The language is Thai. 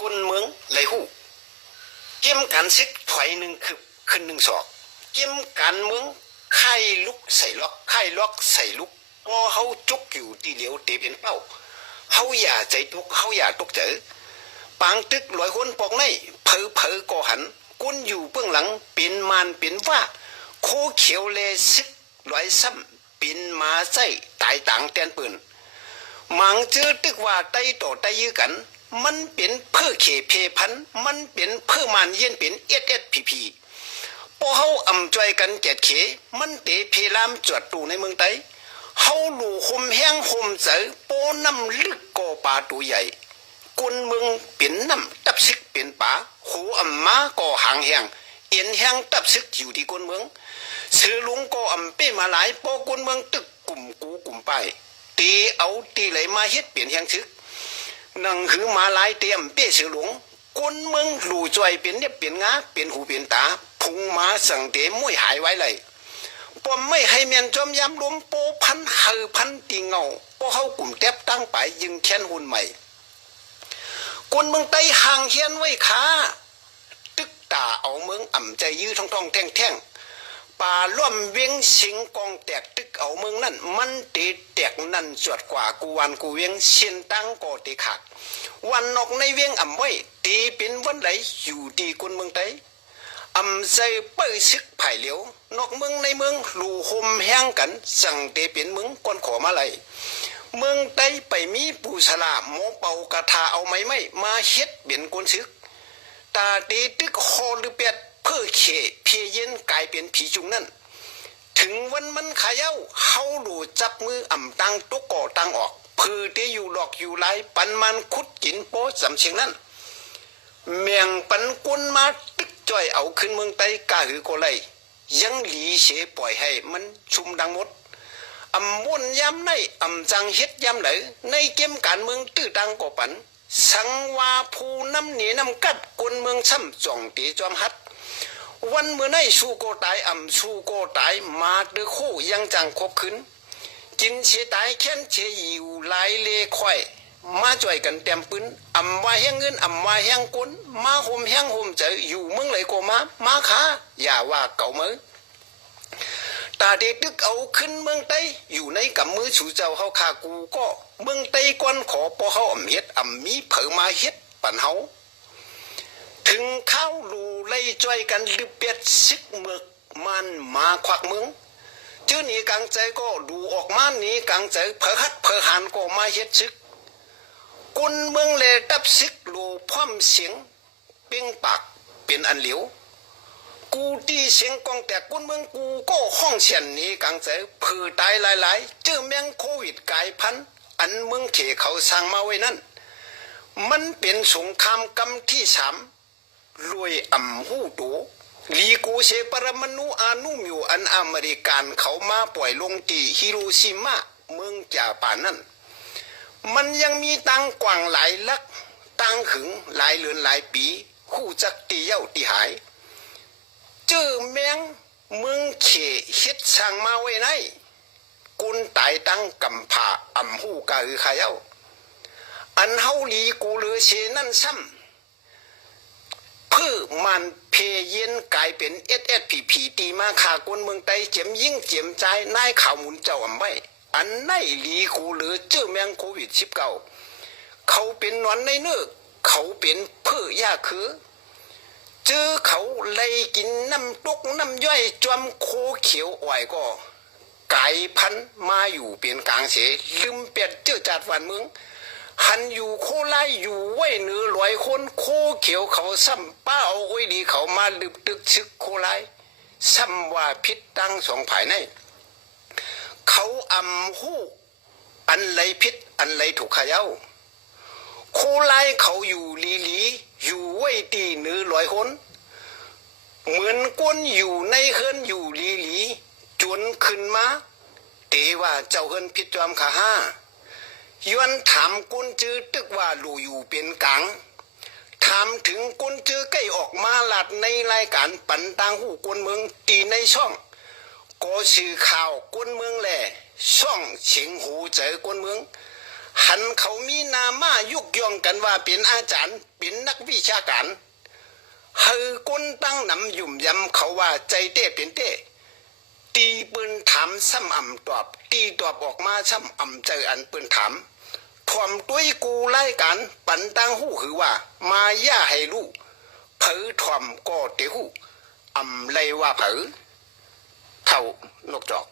กุนเมืองไหลหู้เกี่ยมการซึกถอยหนึ่งคือขึ้นหนึ่งศอกเกี่ยมการเมืองไข่ลุกใส่ล็อกไข่ล็อกใส่ลุกพอเขาจุกอยู่ตีเหลียวเตะเป็นเป้าเขาอย่าใจทุกเขาอย่าตกเจอปางตึกลอยคนปอกในเผอก่อหันกุนอยู่เบื้องหลังเป็นมานเป็นว่าโคเขียวเลซึกลอยซ้ำเป็นมาใส่ตายต่างแตนปืนมังเจอตึกว่าไตต่อไตยื้อกันมันเป็นเพื่อเขเพพันมันเป็นเพื่อมันเย็นเป็นพีพอเฮาอ่ำจอยกันแจดเขมันเตเพลามจวดตูในเมืองไตเฮาหลู่คมแห้งคมเสือโปน้ำลึกก่อป่าตัวใหญ่กุนเมืองเป็นน้ำตับซึกเป็นป่าหูอ่ำมาก่อหางแห้งเอ็นแห้งตับซึกอยู่ที่กุนเมืองสือลุงก่ออ่ำเป้มาหลายปอกุนเมืองตึกกลุ่มกูกลุ่มไปตีเอาตีไหลมาเฮ็ดเปลี่ยนแห้งซึกนังหือมาหลายเตรียมเป้สือหลวงกุนเมืองหลู่จอยเป็นเนียบเป็นงาเป็นหูเป็นตาพุงมาสั่งเตะมวยหายไว้เลยปอมไม่ให้เมียนจอมยำลมโปพันเฮอพันตีเงาพอเขากลุ่มแทบตั้งไปยึงแค้นหุ่นใหม่กุนเมืองไตห่างเฮียนไว้ขาตึกตาเอาเมืองอ่ำใจยื้อท่องแท่งป่าล่วมเวียงสิงกองแตกตึกเอาเมืองนั่นมันเตะแตกนั่นจวดกว่ากูวันกูเวียงเชียนตั้งก่อเตะขาดวันนอกในเวียงอ่ำไว้ตีเป็นวันไหลอยู่ดีกุนเมืองไตอำใจเปิ้ซึกไผ่เหลียวนอกเมืองในเมืองหลู่คมแห้งกันสั่งเตเป็นเมืองก้นขอมาไหลเมืองไตไปมีปูสลาโมเป่ากระทาเอาไม้มาเฮ็ดเปลี่ยนก้นซึกตาเตตึกคอหรือเปียดเพื่อเขเพียเย็นกลายเป็นผีจุงนั่นถึงวันมันขย่าเฮาหลู่จับมืออ่ำตังตุกก่อตังออกเพื่อเตอยู่หลอกอยู่ไหลปันมันคุดกินโป๊สำเชียงนั่นเมียงปันกุนมาตึกจ่อยเอาขึ้นเมืองไตกาหือก็เลยยังหลีเสปล่อยให้มันชุมดังหมดอำวนย้ำในอำจังเฮ็ดย้ำไหนในเกมการเมืองตื้อตังก็ปันสังวาภูน้ำเหนียน้ำกัดกุนเมืองซ้ำจ่องตีจอมฮัดวันเมื่อในสู้ก็ตายอำสู้ก็ตายมาเดือคู่ยังจังคบขึ้นกินเชตายแค้นเชอยู่ลายเลค่อยมาจ่อยกันเต็มปืนอำว่าแห้งเงินอำว่าแห้งกุนมาห่มแห้งห่มใจอยู่เมืองไหลก็มาขาอย่าว่าเก่ามือตาเด็กตึกเอาขึ้นเมืองไตอยู่ในกำมือสู่เจ้าเฮาขากูก็เมืองไตก้อนขอปอเฮาอ่ำเฮ็ดอ่ำมีเผอมาเฮ็ดปันเฮาถึงข้าวลูไล่จ่อยกันลือเปียดซึกเมือกมันมาควักเมืองเจ้าหนีกลางใจก็ดูออกมาหนีกลางใจเผอฮัดเผอหันก็มาเฮ็ดซึกกุนเมืองเลตับซึกลูพร้อมเสียงเป่งปากเป็นอันเหลียวกูตีเสียงกองแต่กุนเมืองกูก็ห้องเสียนนี้กลางใจเผื่อตายหลายๆเจอแมงโควิดกายพันธุ์อันเมืองเขเขาสร้างมาไว้นั่นมันเป็นสงครามกำที่3รวยอ่ำหูตูลีกูเชปรมาณูอานุมิวอันอเมริกันเขามาปล่อยลงที่ฮิโรชิมาเมืองจ่าป่านั่นมันยังมีตังกว่างหลายลักตังหึงหลายเลือนหลายปีคู่จักตีเย้าตีหายเจอแมงเมืองเขเฮ็ดสร้างมาไว้ไหนกุนตายตั้งกำผาอ่ำหูกาอือขายเอาอันเฮาลีกูเลือเชนั่นซ้ำเพื่อมันเพเย็นกลายเป็นพีตีมาขากุนเมืองไตเจ็มยิ่งเจ็มใจนายข่าวหมุนเจ้าอ่ำไว้อันไหนลีกูเหลือเจอแมงโควิด19เขาเป็นนอนในเนื้อเขาเป็นเพื่อยาคือเจอเขาไล่กินน้ำตุกน้ำย่อยจอมโคเขียวอ่อยก็ไก่พันมาอยู่เป็นกลางเสลืมเป็ดเจอจัดวันเมืองหันอยู่โคไล่อยู่ไว้เนื้อลอยคนโคเขียวเขาซ้ำป้าเอาไว้ดีเขามาลึกตึกชึกโคไล่ซ้ำว่าพิษตั้งสองภายในเขาอ่ำหูอันไรพิษอันไรถูกขย่าโคไลเขาอยู่ลีอยู่ไว้ตีเนื้อลอยคนเหมือนก้นอยู่ในเฮิรนอยู่ลีจนขึ้นมาเตว่าเจ้าเฮิรนพิษจอมขาห้าย้อนถามก้นจื้อตึกว่าลูอยู่เป็นกังถามถึงก้นจื้อใกล้ออกมาหลัดในรายการปันตังหูก้นเมืองตีในช่องก็สื่อข่าวก้นเมืองแหล่ช่องเฉียงหูเจอก้นเมือง หันเขามีนามายุกย่องกันว่าเป็นอาจารย์เป็นนักวิชาการเฮอก้นตั้งนำยุ่มยำเขาว่าใจเต้เป็นเต้ตีปืนถามซ้ำอ่ำตอบตีตอบออกมาซ้ำอ่ำเจออันปืนถามถ่วมตุ้ยกูไล่กันปันตั้งหู้คือว่ามาย่าให้ลูกเผอถ่วมก็เตหู่อ่ำเลยว่าเผอเท่านกจอก